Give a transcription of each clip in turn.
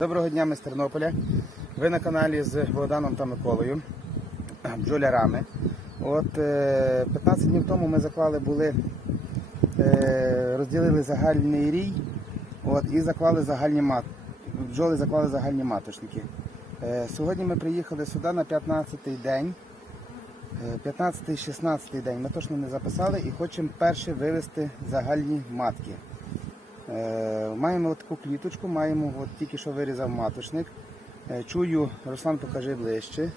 Доброго дня, ми з Тернополя. Ви на каналі з Богданом та Миколою, бджолярами. От е, 15 днів тому ми заклали були, е, розділили загальний рій от, і заклали загальні мат. Бджоли заклали загальні маточники. Е, Сьогодні ми приїхали сюди на 15-й день. Е, 15-16 день ми точно не записали і хочемо перше вивести загальні матки. Е, Маємо таку кліточку, маємо от тільки що вирізав маточник. Е, Чую, Руслан, покажи ближче.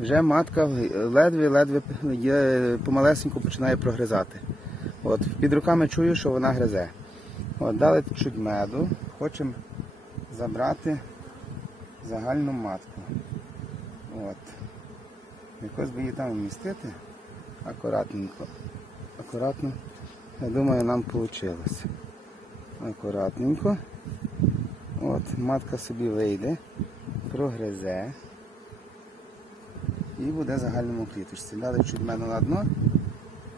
Вже матка ледве-ледве є, помалесеньку починає прогризати. От, під руками чую, що вона гризе. От, дали чуть меду, хочемо забрати загальну матку. От. Якось би її там вмістити. Акуратненько. Акуратно. Я думаю, нам вийшло акуратненько. От, матка собі вийде, прогризе і буде в загальному кліточці. Дали чуть мене на дно,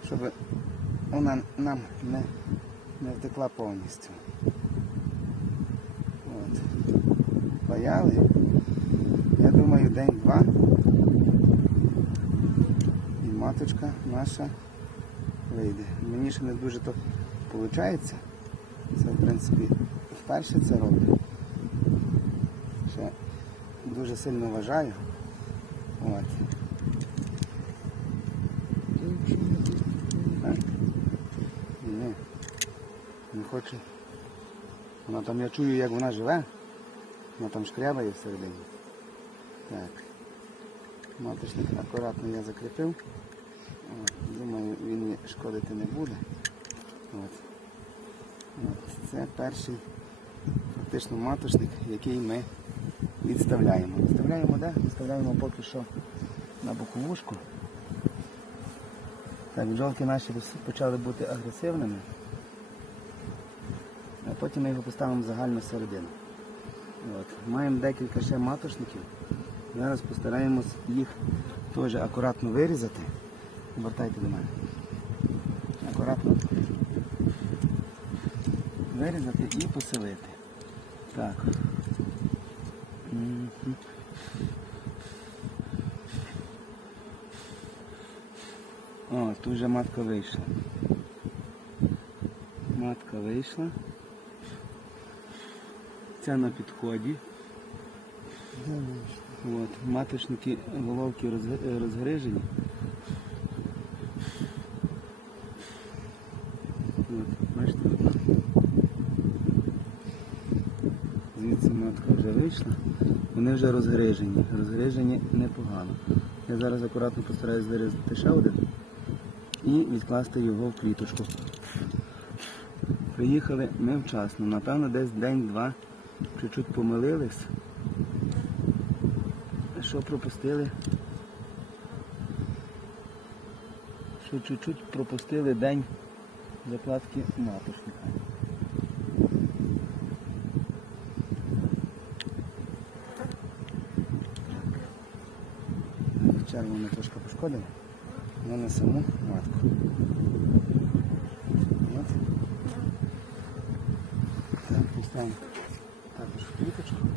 щоб вона нам не, не втекла повністю. От. Паяли. Я думаю, день-два. І маточка наша вийде. Мені ще не дуже то виходить. Це, в принципі, вперше це роблю. Ще дуже сильно вважаю. От. Так? Ні. Не хочу. Вона там, я чую, як вона живе. Вона там шкрябає всередині. Так. Маточник акуратно я закріпив. Думаю, він шкодити не буде. От. Це перший фактично маточник, який ми відставляємо. Відставляємо де? Відставляємо поки що на боковушку. Так, бджолки наші почали бути агресивними, а потім ми його поставимо в загальну середину. От. Маємо декілька ще маточників. Зараз постараємось їх теж акуратно вирізати. Обертайте до мене. Акуратно вирізати і поселити. Так. О, тут вже матка вийшла. Матка вийшла. Ця на підході. От, маточники головки розг- розгрижені. От, бачите, одна. Звідси вже вийшла. Вони вже розгрижені. Розгрижені непогано. Я зараз акуратно постараюсь вирізати ще один і відкласти його в кліточку. Приїхали ми вчасно. Напевно, десь день-два чуть-чуть помилились. Що пропустили? Що чуть-чуть пропустили день закладки маточника. Черву ми трошки пошкодив, але не саму матку. От. Так, поставимо також в.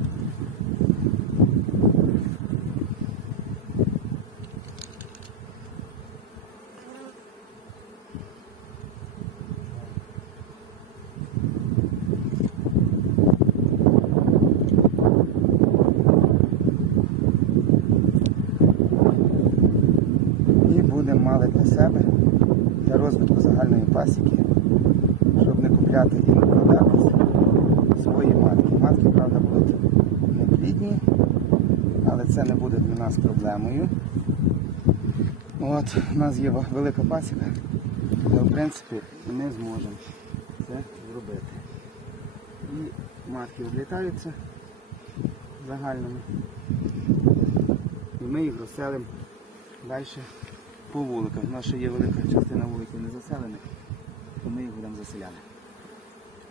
І будемо мали для себе, для розвитку загальної пасіки, щоб не купляти і не продати свої матки. Матки, правда, будуть не плідні, але це не буде для нас проблемою. От, у нас є велика пасіка, але в принципі ми зможемо це зробити. І матки відлітаються загальними. І ми їх розселимо далі по вуликах. У нас ще є велика частина вуликів не заселених, то ми їх будемо заселяти.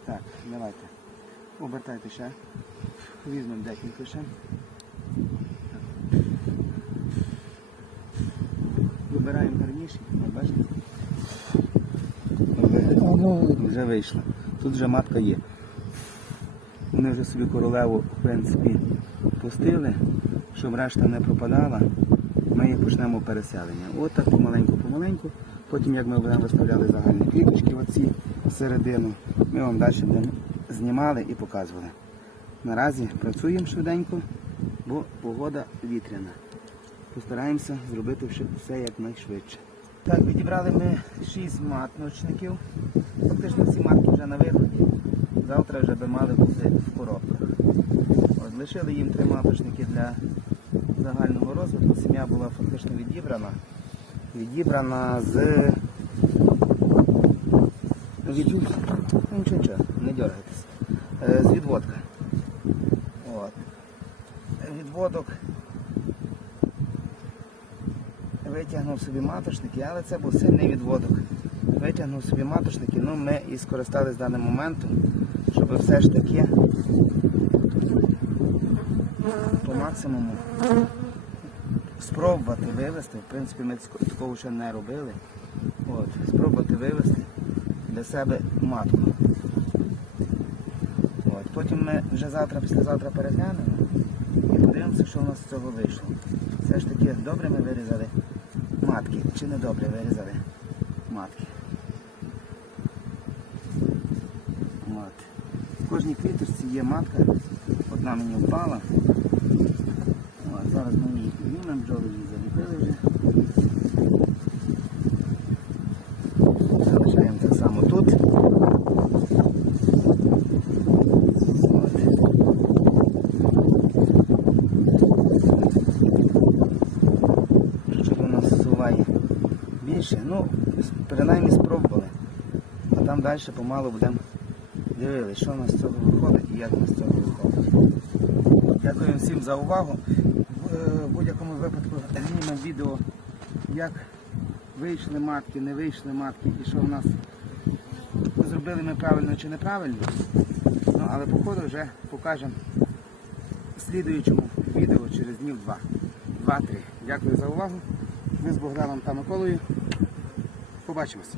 Так, давайте. Обертайте ще. Візьмемо декілька ще. Вибираємо гарніші, бачите? Вже вийшло. Тут вже матка є. Вони вже собі королеву, в принципі, пустили, щоб решта не пропадала. Ми їх почнемо переселення. От так помаленьку-помаленьку. Потім, як ми будемо виставляли загальні квіточки, оці всередину, ми вам далі будемо знімали і показували. Наразі працюємо швиденько, бо погода вітряна. Постараємося зробити все- все якнайшвидше. Так, відібрали ми 6 матночників. Фактично всі матки вже на виході. Завтра вже би мали бути в коробках. От, лишили їм три маточники для загального розвитку. Сім'я була фактично відібрана. Відібрана з. Від... Ну, Нічого, нічого, не дергайтеся. Е, З відводка. От. Відводок витягнув собі маточники, але це був сильний відводок. Витягнув собі маточники, ну ми і скористалися даним моментом, щоб все ж таки по максимуму спробувати вивести. В принципі, ми такого ще не робили. От, спробувати вивести для себе матку. От, потім ми вже завтра, післязавтра переглянемо і подивимося, що в нас з цього вийшло. Все ж таки, добре ми вирізали матки, чи не добре вирізали матки. От. В кожній квіточці є матка, одна мені впала. Зараз ми її піднімемо, бджоли її заліпили вже. Залишаємо так само тут. Чуть у нас суває більше. Ну, принаймні спробували. А там далі помалу будемо дивитися, що у нас з цього виходить і як у нас з цього виходить. Дякую всім за увагу. В е, будь-якому випадку знімемо відео, як вийшли матки, не вийшли матки і що в нас зробили ми правильно чи неправильно. Ну, але по ходу вже покажемо в слідуючому відео через днів два. Два-три. Дякую за увагу. Ми з Богданом та Миколою. Побачимось.